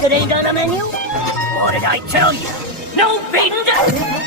It ain't on the menu? What did I tell you? No beating down!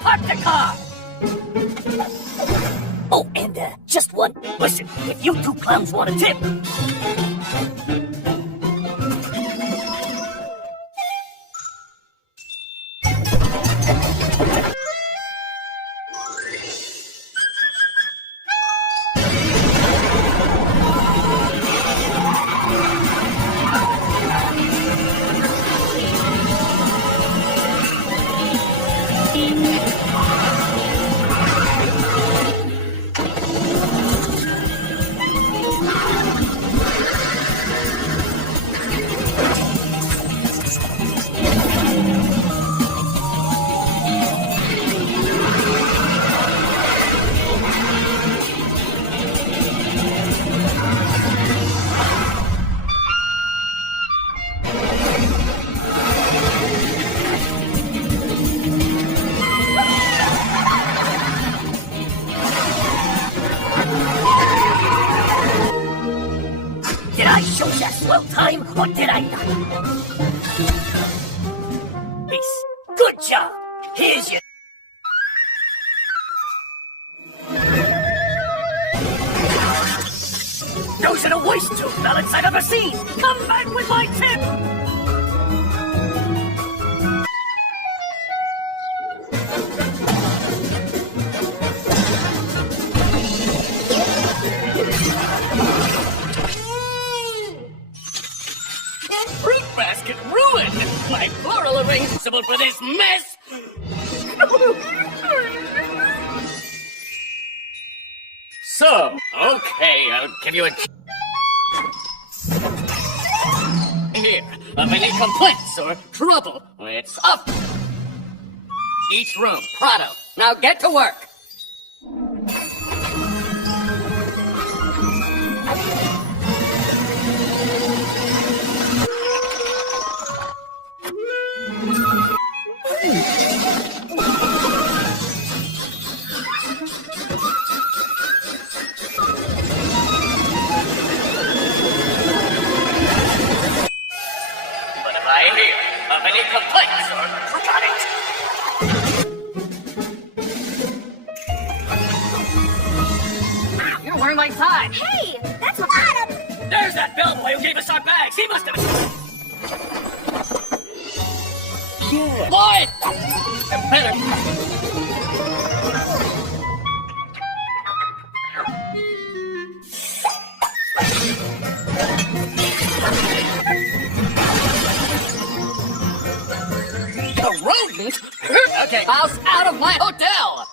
Park the car! Oh, and just one. Listen, if you two clowns want a tip. What did I not? Peace. Good job. Here's your... Those are the worst tooth melons I've ever seen. Come back with my tip. Fruit basket ruined! My floral arrangement for this mess! So, okay, I'll give you a... Here, of any complaints or trouble, it's up! Each room, Prado. Now get to work! I hear of any complaints or got it. You're wearing my tie. Hey, that's Adam. There's that bellboy who gave us our bags. He must have... Yeah. Boy! Better... A rodent? Okay, mouse out of my hotel!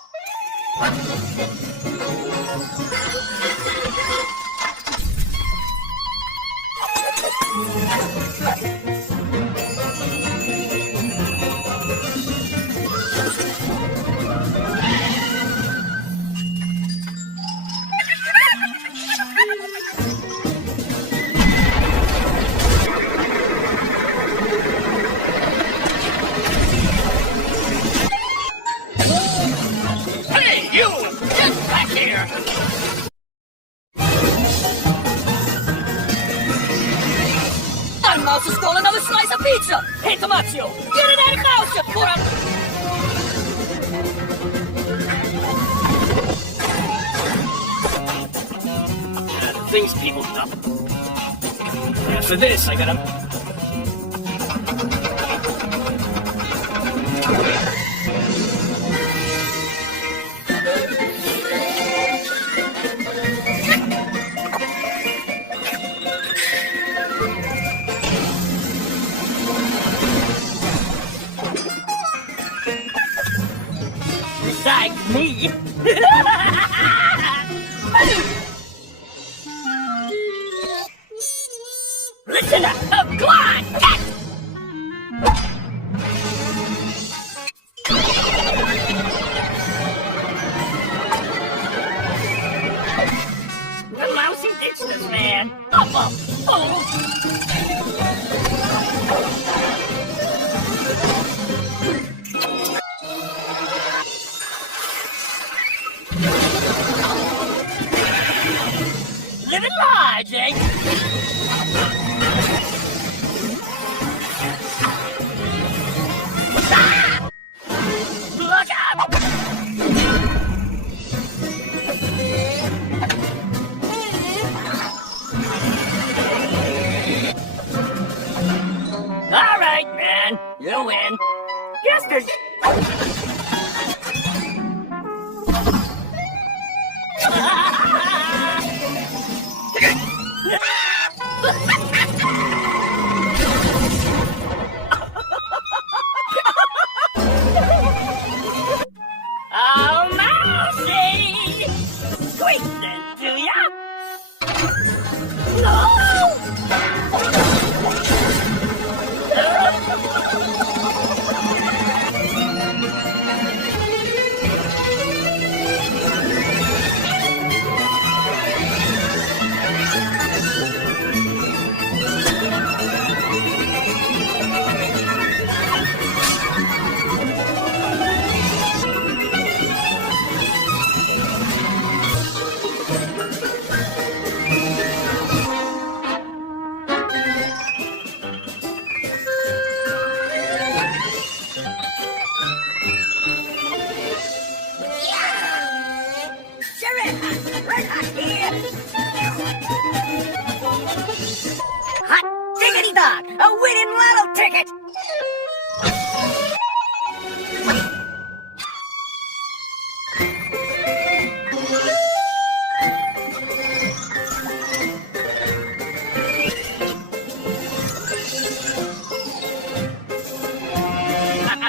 Mouse has stolen another slice of pizza! Hey, Tomazio, get in that house, you poor... Things people dump. After this, I gotta... Besides me. Listen up! Oh, go on! Cat! The lousy ditched us, man. Up, up! Oh! Living large, eh? Ah! Look out! All right, man. You win. Guess there's... Oh, Mousy! Sweet then, do ya? No!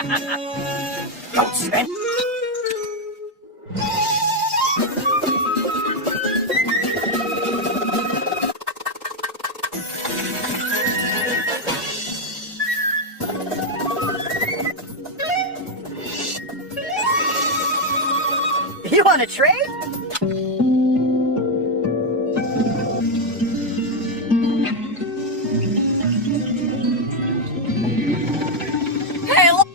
Don't spend. You want to trade? Hey, look!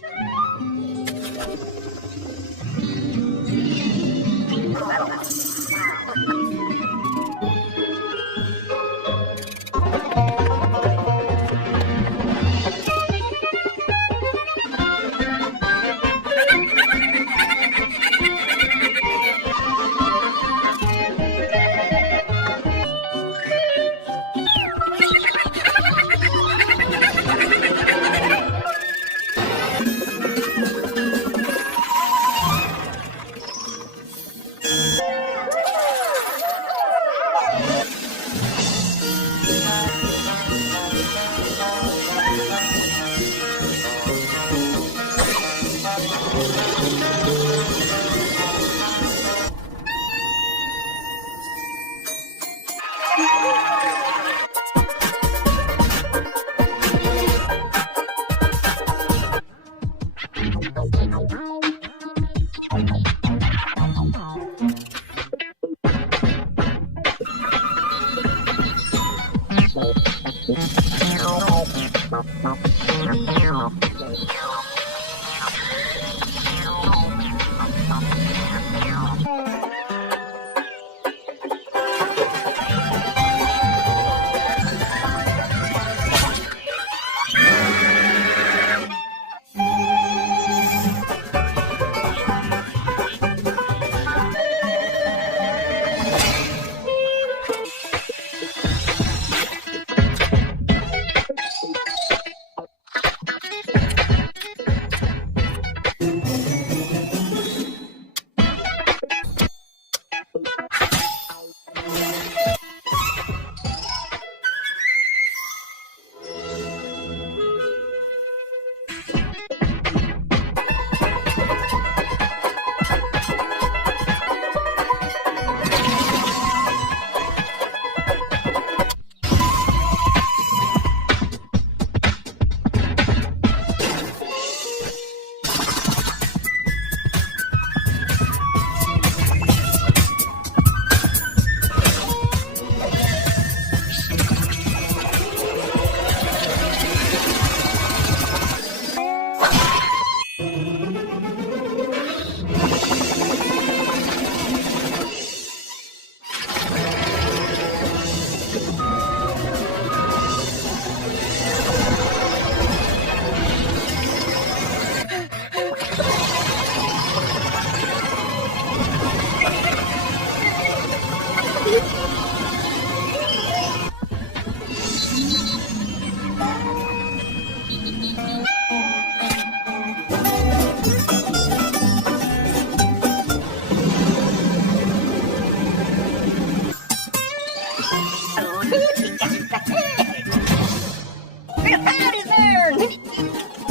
Howdy there!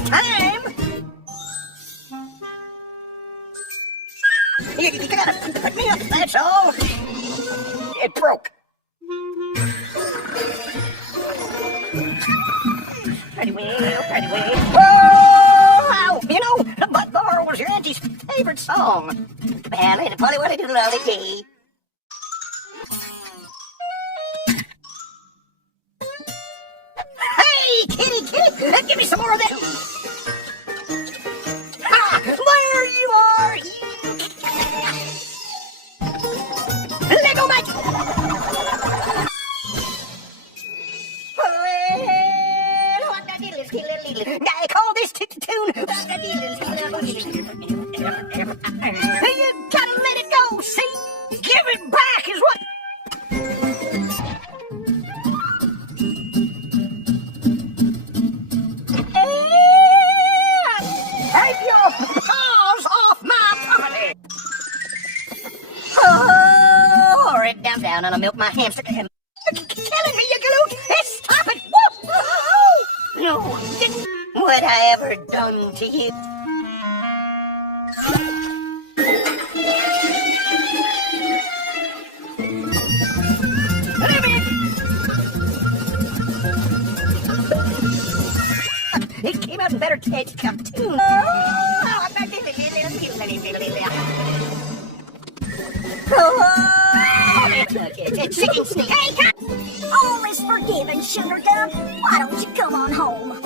Time! You gotta put me up, that's all. It broke. Anyway. Oh, you know, Butt Bar was your auntie's favorite song. Man, I probably what I do love it. Hey, kitty, give me some more of that. Ah, there you are. Lego Mike. I call this tune. You gotta let it go. See, give it back is what. Take your paws off my property! Oh, it down, and I'll milk my hamster. Killing me, you galoot! Stop it! Whoa! No, What I ever done to you? It came out in better taste cartoon. It's chicken sneak. Hey, All is forgiven, sugar dove. Why don't you come on home?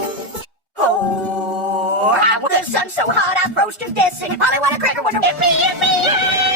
oh, the sun's so hot I froze to death. Singing Polly, what a cracker, what a yippee, yippee, yippee.